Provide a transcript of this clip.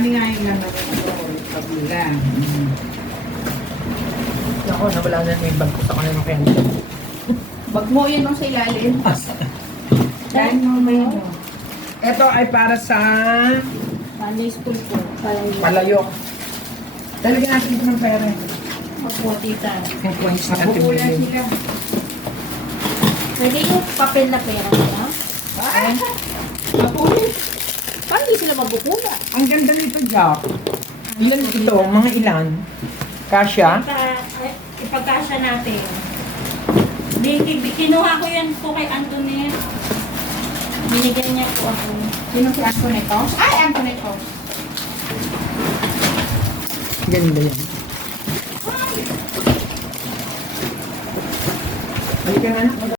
Marami nga yung naman pagbilang. Ako, nawala na yung bag ko sa kanila kaya. Bag mo yun ang sa ilalim. Dahil mo ba yun? Ito ay para sa Sunday school po. palayok. Talagyan natin ito ng pera. Opo, tita. Yung coins na Mapupulan ating sila. Pwede yung papel na pera nila? Ay! Mapulit. Paano hindi sila mabukula? Ang ganda nito, Jack. Ilan ito? Mga ilan? Kasya? Ipagkasya natin. Kinuha ko yan po kay Antoinette. Binigyan niya po ako. Sino si Antonito? Ay, Antonito. Ganda yan. Halika na.